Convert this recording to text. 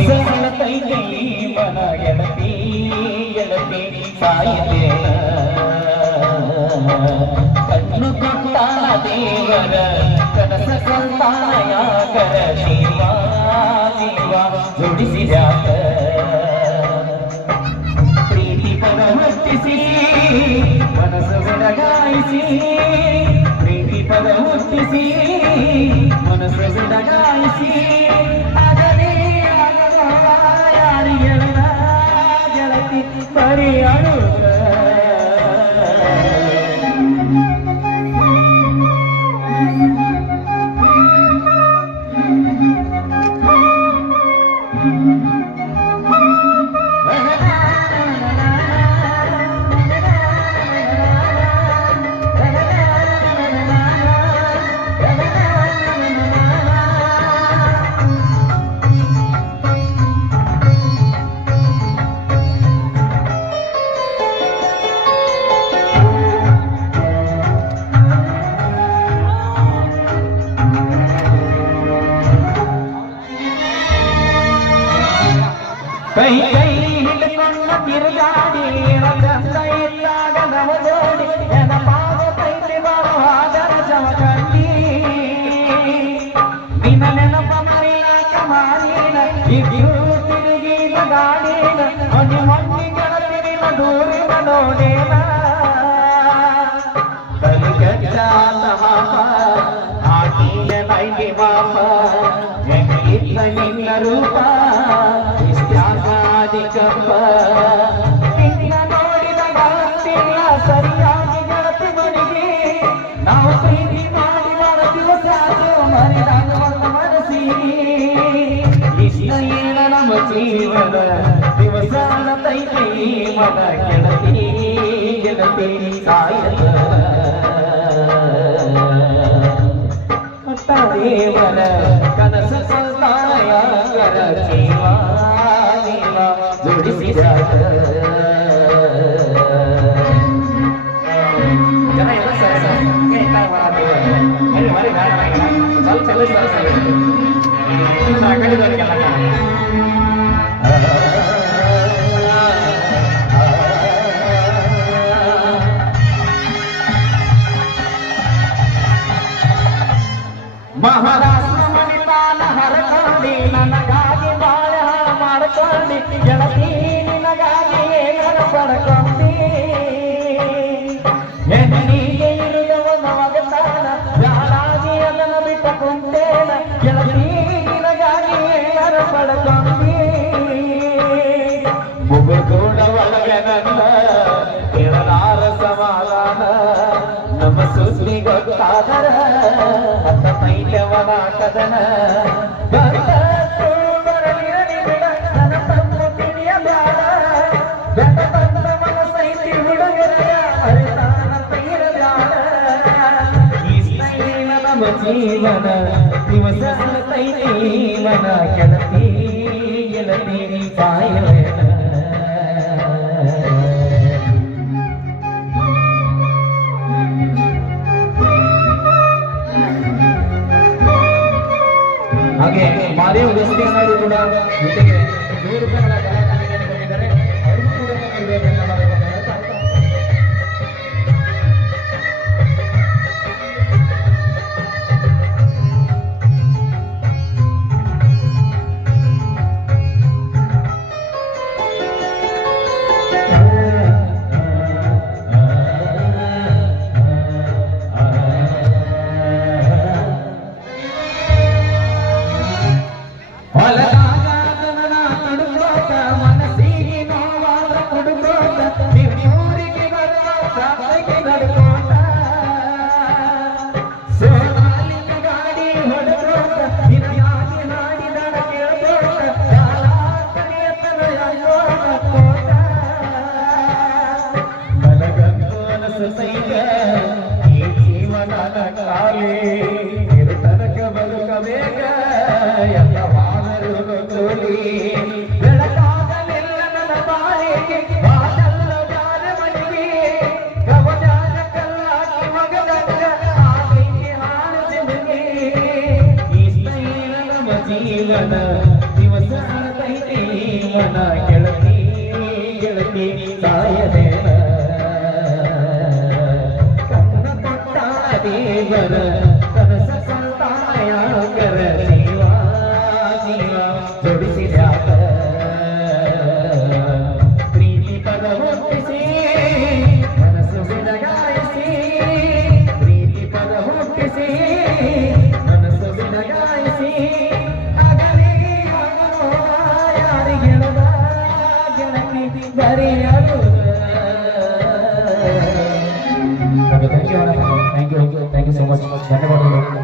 ದಿವಸ ಮನ ಗೆಳತಿ ಗೆಳತಿ ಸಾಯಿತೇನ ಕಣ್ಣು ಕೊಟ್ಟ ದೇವರ ಕನಸ ಸಂತಾನಯಾಗರ ಶಿವ ಶಿವ ಜೋಡಿಸಿದ್ಯಾಕ ಪ್ರೀತಿ ಪದ ಹುಟ್ಟಿಸಿ ಮನಸ್ಸು ಬೆಳಗಾಯಿಸಿ ಪ್ರೀತಿ ಪದ ಹುಟ್ಟಿಸಿ ಮನಸ್ಸು ಬೆಳಗಾಯಿಸಿ ಅದನೇ ಯಾರಿಗೆಲ್ಲ ಗೆಳತಿ ಬರೀ ಅಳುಗ ಕೈ ಕೈ ಹಿಡ್ಕೊಂಡು ತಿರುಗಾಡಿ ಚಂದ ಇದ್ದಾಗ ನವ ಜೋಡಿ ನೆನಪಾಗ ಕೈಲಿ ಬರುವಾದರ ಜವಕಂಡಿ ನಿನ್ನ ನೆನಪ ಮರಿಯಾಕ ಮಾರಿನ ಇದ್ರೂ ತಿರುಗಿನ ಗಾಡಿನ ಮನಿ ಮಣ್ಣಿ ಗೆಳತಿನ ದೂರಿನ ನೋಡೇನ ಕಲಿಗಜ್ಜಾತ ಮಾಪ ಆಕಿಯ ನೈಗೆ ಮಾಪ ಹೆಂಗಿದ್ದ ನಿನ್ನ ರೂಪ ನಿನ್ನ ನೋಡಿದಾಗ ಆಗ್ತಿಲ್ಲ ಸರಿಯಾಗಿ ಗೆಳತಿ ಮನೆಗೆ ನಾವು ಪ್ರೀತಿ ಮಾಡಿ ಮಾಡೋ ದಿವಸ ಮರಿದಾಗ ಒಂದು ಮನಸ್ಸಿಗೆ ಇಷ್ಟ ಏನ ನಮ್ಮ ಜೀವನ ದಿವಸ ತೈತಿ ಮನ ಗೆಳತಿ ಗೆಳತಿ ಸಾಯಲ್ಲ ದೇವರ ಕನಸ ಸಂತಾಯಕರ ಜೀವ ಜೋಡಿಸಿದಾಗ ಜನ ಎಲ್ಲ ಸರ್ ಚಲ ಕಡಿದವರಿಗೆಲ್ಲ ಮಹಾರಾಷ್ಟ್ರ ಮಣಿಪಾಲ ಹರಕೊಂಡಿ ನನಗಾಗಿ ಬಾಳ ಮಾಡ್ಕೊಂಡಿ ಗೆಳತಿ ನಿನಗಾಗಿ ಏನಾರ ಪಡ್ಕೊಂಡಿ ಹೆಣ್ಣಿಗೆ ಇರುದವನ ಮಗತಾನ ಯಾರಾಗಿ ಅದನ್ನು ಬಿಟ್ಟ ಕುಂತೇನ ಗೆಳತಿ ನಿನಗಾಗಿ ಏನಾರ ಪಡ್ಕೊಂಡಿ ಮುಗುಗೂಡ ಒಳಗೆ ನನ್ನ ಕೇಳಲಾರ ಸಮಾಧಾನ ನಮ್ಮ ಸುದ್ದಿ ಗೊತ್ತಾದರ ಅತ್ತ ಮೈಲವನಾಟದನ ಜೀವನ ದಿವಸ ತೈತಿ ಮನ ಗೆಳತಿ ಗೆಳತಿ ಸಾಯನ ಹಾಗೆ ಮಾದೇವ ದೇಶಿಕನವರು ಕೂಡ ಜೊತೆಗೆ 100 ರೂಪಾಯಿಗಳ ಕಲಾಕಾರರಿಗೆ ಬಂದಿದ್ದಾರೆ ಅವರು ಕೂಡ ಜೀವನ ದಿವಸ ಕರ ಕನಸ ಸಂತಾಯ ಕರ ಜೀವ ಜೀವ ಜೋಡಿಸಿದ್ಯಾಕ ಪ್ರೀತಿ ಪದ ಹುಟ್ಟಿಸಿ ಮನಸ್ಸು ಬಿಡಗಾಯಿಸಿ ಪ್ರೀತಿ ಪದ ಹುಟ್ಟಿಸಿ ಮನಸ್ಸು ಬಿಡಗಾಯಿಸಿ ಅಗಲಿ ಯಾರಿಗೆ ಗೆಳತಿ ಬರೆಯಲು ಥ್ಯಾಂಕ್ ಯು ಸೊ ಮಚ್ ಧನ್ಯವಾದಗಳು